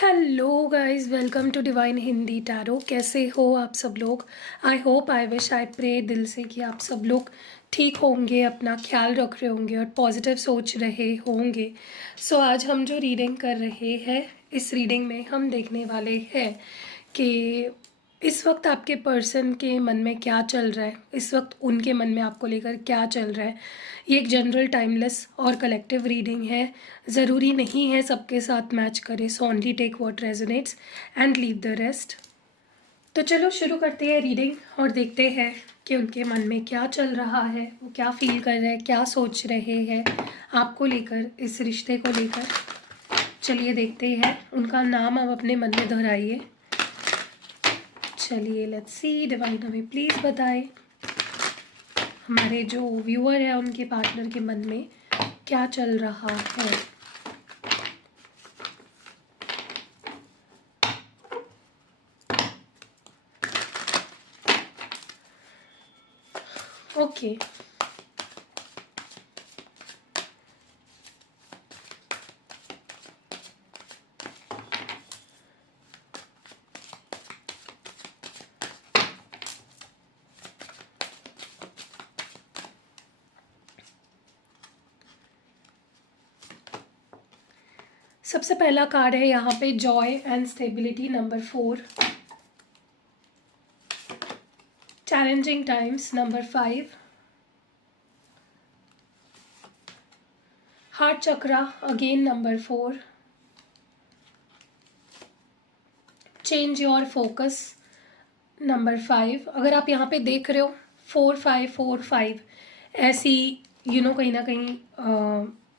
Hello guys, welcome to divine Hindi tarot. कैसे हो आप सब लोग? I hope, I wish, I pray दिल से कि आप सब लोग ठीक होंगे, अपना ख्याल रख रहे होंगे और पॉजिटिव सोच रहे होंगे। सो आज हम जो रीडिंग कर रहे हैं, इस रीडिंग में हम देखने वाले हैं कि इस वक्त आपके पर्सन के मन में क्या चल रहा है, इस वक्त उनके मन में आपको लेकर क्या चल रहा है। ये एक जनरल, टाइमलेस और कलेक्टिव रीडिंग है। ज़रूरी नहीं है सबके साथ मैच करे। So only take what resonates and leave the rest. तो चलो शुरू करते हैं रीडिंग और देखते हैं कि उनके मन में क्या चल रहा है, वो क्या फील कर रहे हैं, क्या सोच रहे हैं आपको लेकर, इस रिश्ते को लेकर। चलिए देखते हैं। उनका नाम आप अपने मन में दोहराइए। चलिए लेट्स सी, डिवाइन हमें प्लीज़ बताएं हमारे जो व्यूअर है उनके पार्टनर के मन में क्या चल रहा है। ओके, सबसे पहला कार्ड है यहाँ पे Joy and stability number 4, challenging times number 5, heart chakra again number 4, change your focus number 5। अगर आप यहाँ पे देख रहे हो 4-5-4-5 ऐसी कहीं ना कहीं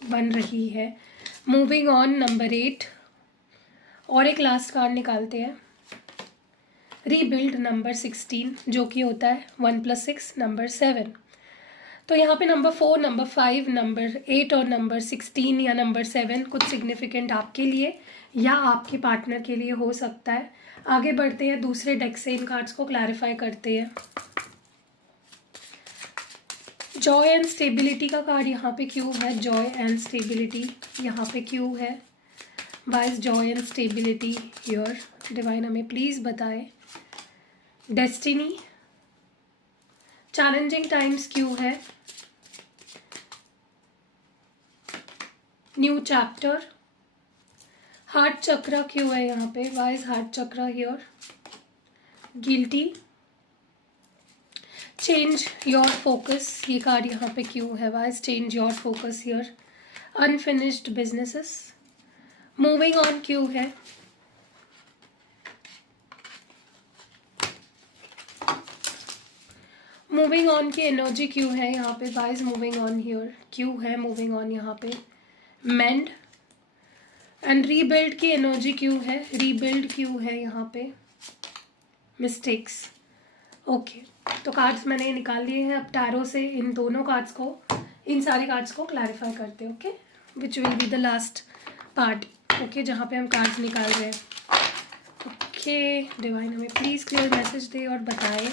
बन रही है। मूविंग ऑन नंबर 8 और एक लास्ट कार्ड निकालते हैं, रीबिल्ड नंबर 16 जो कि होता है 1+6 नंबर 7। तो यहाँ पे नंबर 4, नंबर 5, नंबर 8 और नंबर 16 या नंबर 7 कुछ सिग्निफिकेंट आपके लिए या आपके पार्टनर के लिए हो सकता है। आगे बढ़ते हैं, दूसरे डेक से इन कार्ड्स को क्लैरिफाई करते हैं। जॉय एंड स्टेबिलिटी का कार्ड यहाँ पे क्यों है? जॉय एंड स्टेबिलिटी यहाँ पे क्यों है? Why is joy and stability here? Divine हमें प्लीज़ बताए। डेस्टिनी, चैलेंजिंग टाइम्स क्यों है? न्यू चैप्टर, हार्ट चक्रा क्यों है यहाँ पे? Why is heart chakra here? Guilty, change your focus, ये कार्ड यहाँ पे क्यों है? Why is change your focus here? Unfinished businesses, moving on क्यों है? मूविंग ऑन की एनर्जी क्यों है यहाँ पे? Why is moving on here? क्यों है मूविंग ऑन यहाँ पे? मेंड एंड रीबिल्ड की एनर्जी क्यों है? रीबिल्ड क्यों है यहाँ पे? मिस्टेक्स। ओके, तो कार्ड्स मैंने निकाल लिए हैं। अब टैरो से इन दोनों कार्ड्स को, इन सारे कार्ड्स को क्लैरिफाई करते हैं। Okay, which will be the last part. Okay, जहाँ पे हम कार्ड्स निकाल रहे हैं। ओके, डिवाइन हमें प्लीज़ क्लियर मैसेज दे और बताए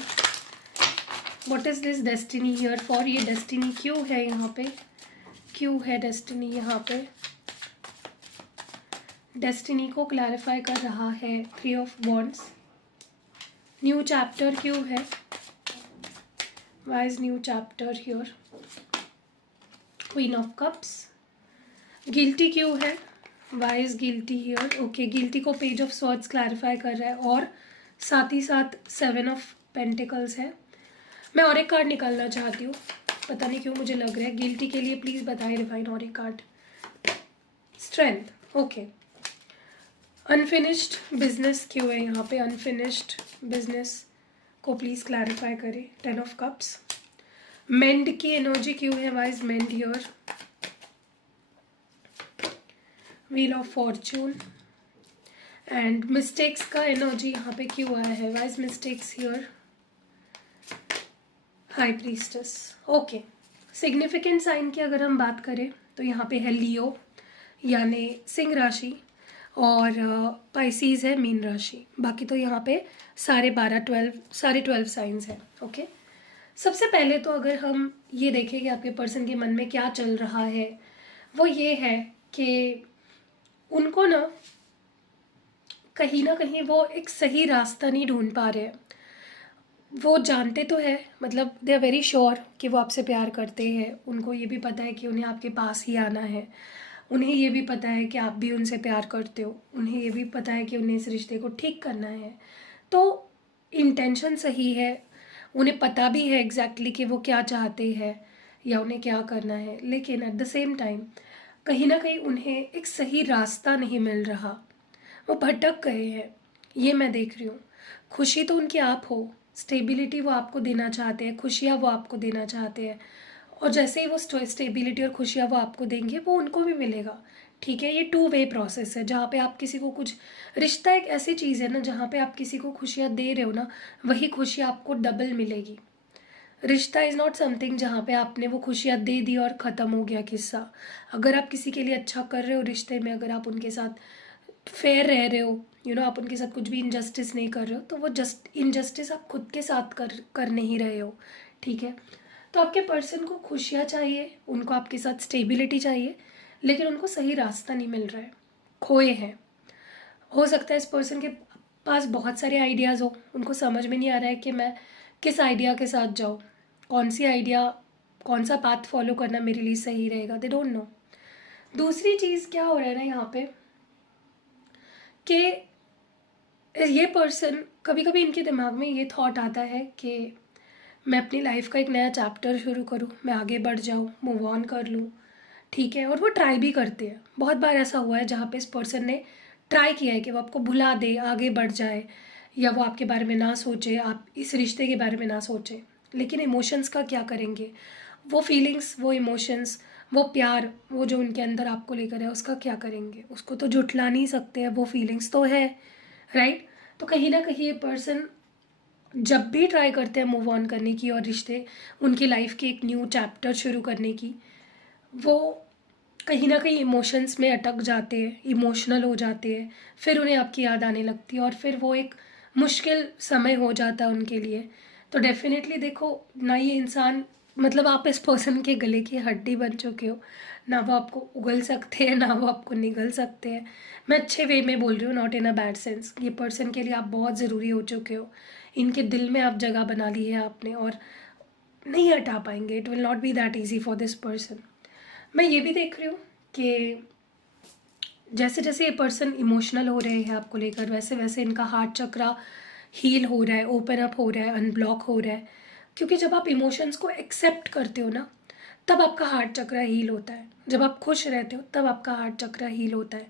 what is this destiny here for. ये डेस्टिनी क्यों है यहाँ पे? क्यों है डेस्टिनी यहाँ पे? डेस्टिनी को क्लैरिफाई कर रहा है 3 ऑफ वॉन्ड्स। न्यू चैप्टर क्यों है? Why is new chapter here? Queen of cups. Guilty क्यों है? Why is guilty here? Okay, guilty को पेज ऑफ स्वॉर्ड्स क्लैरिफाई कर रहा है और साथ ही साथ 7 ऑफ पेंटिकल्स है। मैं और एक कार्ड निकालना चाहती हूँ, पता नहीं क्यों मुझे लग रहा है गिल्टी के लिए। प्लीज़ बताइए डिवाइन और एक card. Strength. Okay, unfinished business क्यों है यहाँ पे? अनफिनिश्ड बिजनेस को प्लीज़ क्लैरिफाई करें। 10 ऑफ कप्स। मेंड की एनर्जी क्यों है? Why is mend here? Wheel of fortune. And mistakes का एनर्जी यहाँ पे क्यों आया है? Why is mistakes here? High priestess. Okay, significant sign की अगर हम बात करें तो यहाँ पे है लियो यानी सिंह राशि और पाइसीज है मीन राशि। बाकी तो यहाँ पे सारे 12 साइंस हैं। ओके, सबसे पहले तो अगर हम ये देखें कि आपके पर्सन के मन में क्या चल रहा है, वो ये है कि उनको ना कहीं ना कहीं वो एक सही रास्ता नहीं ढूंढ पा रहे हैं। वो जानते तो है, मतलब दे आर वेरी श्योर कि वो आपसे प्यार करते हैं, उनको ये भी पता है कि उन्हें आपके पास ही आना है, उन्हें ये भी पता है कि आप भी उनसे प्यार करते हो, उन्हें ये भी पता है कि उन्हें इस रिश्ते को ठीक करना है। तो इंटेंशन सही है, उन्हें पता भी है एग्जैक्टली कि वो क्या चाहते हैं या उन्हें क्या करना है, लेकिन एट द सेम टाइम कहीं ना कहीं उन्हें एक सही रास्ता नहीं मिल रहा, वो भटक गए हैं। ये मैं देख रही हूँ। खुशी तो उनकी आप हो, स्टेबिलिटी वो आपको देना चाहते हैं, खुशियाँ वो आपको देना चाहते हैं, और जैसे ही वो स्टेबिलिटी और खुशियाँ वो आपको देंगे वो उनको भी मिलेगा। ठीक है, ये टू वे प्रोसेस है जहाँ पे आप किसी को कुछ, रिश्ता एक ऐसी चीज़ है ना जहाँ पे आप किसी को खुशियाँ दे रहे हो ना, वही खुशी आपको डबल मिलेगी। रिश्ता इज़ नॉट समथिंग जहाँ पे आपने वो खुशियाँ दे दी और ख़त्म हो गया किस्सा। अगर आप किसी के लिए अच्छा कर रहे हो रिश्ते में, अगर आप उनके साथ फेयर रह रहे हो, आप उनके साथ कुछ भी इनजस्टिस नहीं कर रहे हो, तो वो जस्ट इनजस्टिस आप खुद के साथ कर नहीं रहे हो। ठीक है, तो आपके पर्सन को खुशियाँ चाहिए, उनको आपके साथ स्टेबिलिटी चाहिए, लेकिन उनको सही रास्ता नहीं मिल रहा है, खोए हैं। हो सकता है इस पर्सन के पास बहुत सारे आइडियाज़ हो, उनको समझ में नहीं आ रहा है कि मैं किस आइडिया के साथ जाऊँ, कौन सी आइडिया, कौन सा पाथ फॉलो करना मेरे लिए सही रहेगा, दे डोंट नो। दूसरी चीज़ क्या हो रहा है ना यहाँ पे, कि ये पर्सन, कभी कभी इनके दिमाग में ये थॉट आता है कि मैं अपनी लाइफ का एक नया चैप्टर शुरू करूँ, मैं आगे बढ़ जाऊँ, मूव ऑन कर लूँ। ठीक है, और वो ट्राई भी करते हैं। बहुत बार ऐसा हुआ है जहाँ पे इस पर्सन ने ट्राई किया है कि वो आपको भुला दे, आगे बढ़ जाए, या वो आपके बारे में ना सोचे, आप इस रिश्ते के बारे में ना सोचे। लेकिन इमोशंस का क्या करेंगे, वो फीलिंग्स, वो इमोशंस, वो प्यार, वो जो उनके अंदर आपको लेकर है, उसका क्या करेंगे, उसको तो जुटला नहीं सकते हैं, वो फीलिंग्स तो है, राइट। तो कहीं ना कहीं ये पर्सन जब भी ट्राई करते हैं मूव ऑन करने की और रिश्ते, उनकी लाइफ के एक न्यू चैप्टर शुरू करने की, वो कहीं ना कहीं इमोशंस में अटक जाते हैं, इमोशनल हो जाते हैं, फिर उन्हें आपकी याद आने लगती है और फिर वो एक मुश्किल समय हो जाता है उनके लिए। तो डेफिनेटली देखो ना, ये इंसान, मतलब आप इस पर्सन के गले की हड्डी बन चुके हो, ना वो आपको उगल सकते हैं ना वो आपको निगल सकते हैं। मैं अच्छे वे में बोल रही हूँ, not in a bad sense. ये पर्सन के लिए आप बहुत ज़रूरी हो चुके हो, इनके दिल में आप जगह बना ली है आपने, और नहीं हटा पाएंगे। It will not be that easy for this person. मैं ये भी देख रही हूँ कि जैसे जैसे ये पर्सन इमोशनल हो रहे हैं आपको लेकर, वैसे वैसे इनका हार्ट चक्रा हील हो रहा है, ओपन अप हो रहा है, अनब्लॉक हो रहा है। क्योंकि जब आप इमोशंस को एक्सेप्ट करते हो ना, तब आपका हार्ट चक्रा हील होता है। जब आप खुश रहते हो तब आपका हार्ट चक्रा हील होता है।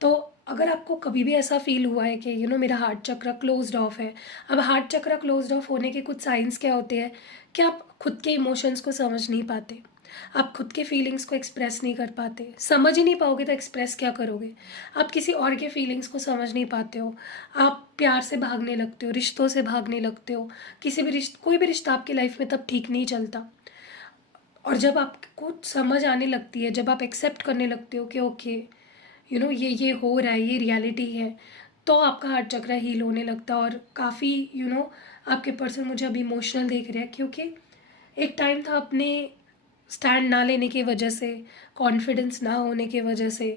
तो अगर आपको कभी भी ऐसा फील हुआ है कि मेरा हार्ट चक्र क्लोज्ड ऑफ है, अब हार्ट चक्र क्लोज्ड ऑफ होने के कुछ साइंस क्या होते हैं कि आप खुद के इमोशंस को समझ नहीं पाते, आप खुद के फीलिंग्स को एक्सप्रेस नहीं कर पाते। समझ ही नहीं पाओगे तो एक्सप्रेस क्या करोगे। आप किसी और के फीलिंग्स को समझ नहीं पाते हो, आप प्यार से भागने लगते हो, रिश्तों से भागने लगते हो। किसी भी कोई भी रिश्ता आपकी लाइफ में तब ठीक नहीं चलता। और जब आपको समझ आने लगती है, जब आप एक्सेप्ट करने लगते हो कि ओके ये हो रहा है, ये रियलिटी है, तो आपका हार्ट चक्र हील होने लगता है। और काफ़ी आपके पर्सन मुझे अभी इमोशनल देख रहे हैं, क्योंकि एक टाइम था अपने स्टैंड ना लेने की वजह से, कॉन्फिडेंस ना होने की वजह से,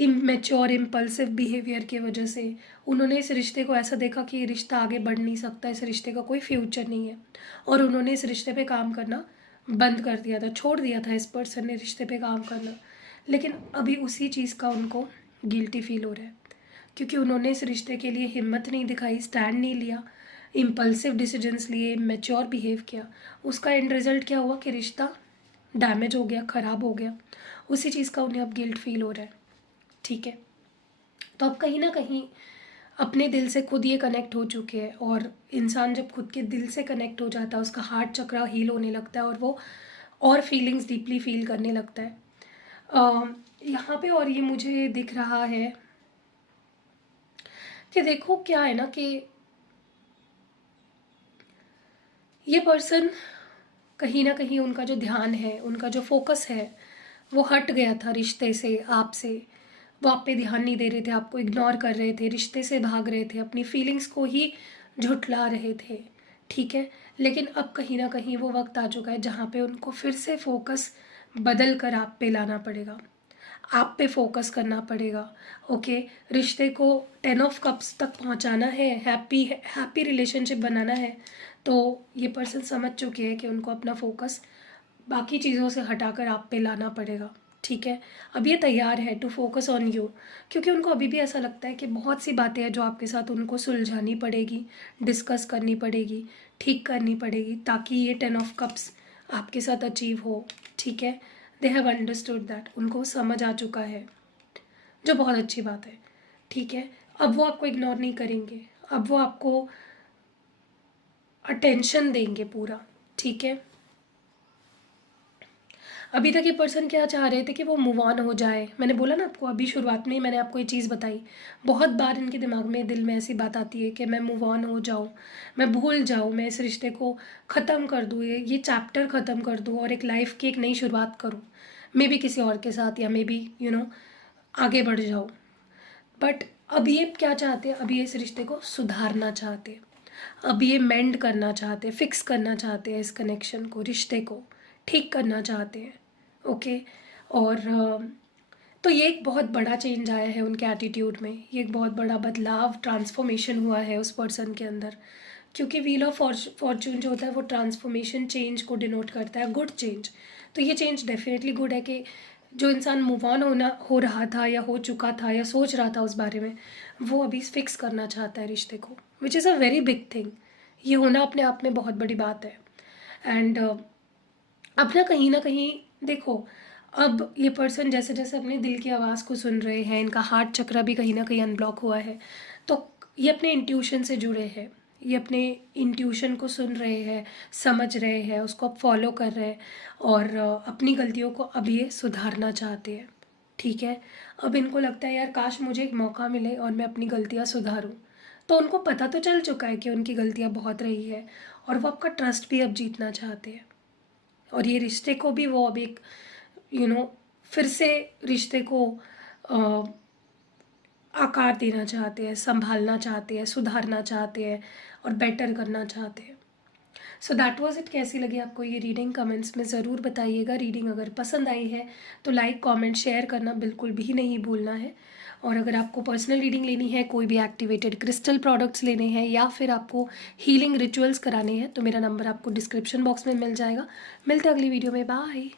इमेच्योर इम्पल्सिव बिहेवियर की वजह से उन्होंने इस रिश्ते को ऐसा देखा कि ये रिश्ता आगे बढ़ नहीं सकता, इस रिश्ते का कोई फ्यूचर नहीं है, और उन्होंने इस रिश्ते पे काम करना बंद कर दिया था, छोड़ दिया था इस पर्सन ने रिश्ते पे काम करना। लेकिन अभी उसी चीज़ का उनको गिल्टी फील हो रहा है, क्योंकि उन्होंने इस रिश्ते के लिए हिम्मत नहीं दिखाई, स्टैंड नहीं लिया, इम्पल्सिव डिसीजंस लिए, मैच्योर बिहेव किया। उसका एंड रिजल्ट क्या हुआ कि रिश्ता डैमेज हो गया, ख़राब हो गया। उसी चीज़ का उन्हें अब गिल्ट फील हो रहा है। ठीक है, तो अब कहीं ना कहीं अपने दिल से खुद ये कनेक्ट हो चुके हैं, और इंसान जब खुद के दिल से कनेक्ट हो जाता है, उसका हार्ट चक्रा हील होने लगता है और वो और फीलिंग्स डीपली फील करने लगता है। यहाँ पे और ये मुझे दिख रहा है कि देखो क्या है ना, कि ये पर्सन कहीं ना कहीं, उनका जो ध्यान है, उनका जो फोकस है, वो हट गया था रिश्ते से, आपसे। वो आप पे ध्यान नहीं दे रहे थे, आपको इग्नोर कर रहे थे, रिश्ते से भाग रहे थे, अपनी फीलिंग्स को ही झुठला रहे थे। ठीक है, लेकिन अब कहीं ना कहीं वो वक्त आ चुका है जहाँ पे उनको फिर से फोकस बदल कर आप पे लाना पड़ेगा। आप पे फोकस करना पड़ेगा। ओके, रिश्ते को 10 ऑफ कप्स तक पहुंचाना है, हैप्पी रिलेशनशिप बनाना है, तो ये पर्सन समझ चुके हैं कि उनको अपना फोकस बाकी चीज़ों से हटाकर आप पे लाना पड़ेगा। ठीक है, अब ये तैयार है टू फोकस ऑन यू, क्योंकि उनको अभी भी ऐसा लगता है कि बहुत सी बातें हैं जो आपके साथ उनको सुलझानी पड़ेगी, डिस्कस करनी पड़ेगी, ठीक करनी पड़ेगी, ताकि ये 10 ऑफ कप्स आपके साथ अचीव हो। ठीक है, दे हैव अंडरस्टूड दैट, उनको समझ आ चुका है, जो बहुत अच्छी बात है। ठीक है, अब वो आपको इग्नोर नहीं करेंगे, अब वो आपको अटेंशन देंगे पूरा। ठीक है, अभी तक ये पर्सन क्या चाह रहे थे कि वो मूव ऑन हो जाए। मैंने बोला ना आपको, अभी शुरुआत में ही मैंने आपको ये चीज़ बताई, बहुत बार इनके दिमाग में, दिल में ऐसी बात आती है कि मैं मूव ऑन हो जाऊँ, मैं भूल जाऊँ, मैं इस रिश्ते को ख़त्म कर दूँ, ये चैप्टर ख़त्म कर दूँ और एक लाइफ की एक नई शुरुआत करूँ, मे बी किसी और के साथ, या मे बी आगे बढ़ जाऊँ। बट अब ये क्या चाहते हैं, अभी इस रिश्ते को सुधारना चाहते हैं, अब ये मेंड करना चाहते हैं, फिक्स करना चाहते हैं, इस कनेक्शन को, रिश्ते को ठीक करना चाहते हैं। ओके, और तो ये एक बहुत बड़ा चेंज आया है उनके एटीट्यूड में, ये एक बहुत बड़ा बदलाव, ट्रांसफॉर्मेशन हुआ है उस पर्सन के अंदर, क्योंकि व्हील ऑफ फॉर्चून जो होता है वो ट्रांसफॉर्मेशन, चेंज को डिनोट करता है, गुड चेंज। तो ये चेंज डेफिनेटली गुड है कि जो इंसान मूव ऑन हो रहा था या हो चुका था या सोच रहा था उस बारे में, वो अभी फिक्स करना चाहता है रिश्ते को, which is a very big thing. ये होना अपने आप में बहुत बड़ी बात है। एंड अब ना कहीं देखो, अब ये पर्सन जैसे जैसे अपने दिल की आवाज़ को सुन रहे हैं, इनका हार्ट चक्र भी कहीं ना कहीं अनब्लॉक हुआ है, तो ये अपने इंट्यूशन से जुड़े हैं, ये अपने इंट्यूशन को सुन रहे हैं, समझ रहे हैं, उसको अब फॉलो कर रहे हैं, और अपनी गलतियों को अब ये सुधारना चाहते हैं। ठीक है, अब इनको लगता है यार काश मुझे एक मौका मिले और मैं अपनी गलतियाँ सुधारूँ। तो उनको पता तो चल चुका है कि उनकी गलतियाँ बहुत रही है, और वो आपका ट्रस्ट भी अब जीतना चाहते हैं, और ये रिश्ते को भी वो अब एक फिर से रिश्ते को आकार देना चाहते हैं, संभालना चाहते हैं, सुधारना चाहते हैं और बेटर करना चाहते हैं। So that was it. कैसी लगी आपको ये रीडिंग, कमेंट्स में ज़रूर बताइएगा। रीडिंग अगर पसंद आई है तो लाइक, कमेंट, शेयर करना बिल्कुल भी नहीं भूलना है। और अगर आपको पर्सनल रीडिंग लेनी है, कोई भी एक्टिवेटेड क्रिस्टल प्रोडक्ट्स लेने हैं, या फिर आपको हीलिंग रिचुअल्स कराने हैं, तो मेरा नंबर आपको डिस्क्रिप्शन बॉक्स में मिल जाएगा। मिलते हैं अगली वीडियो में, बाय।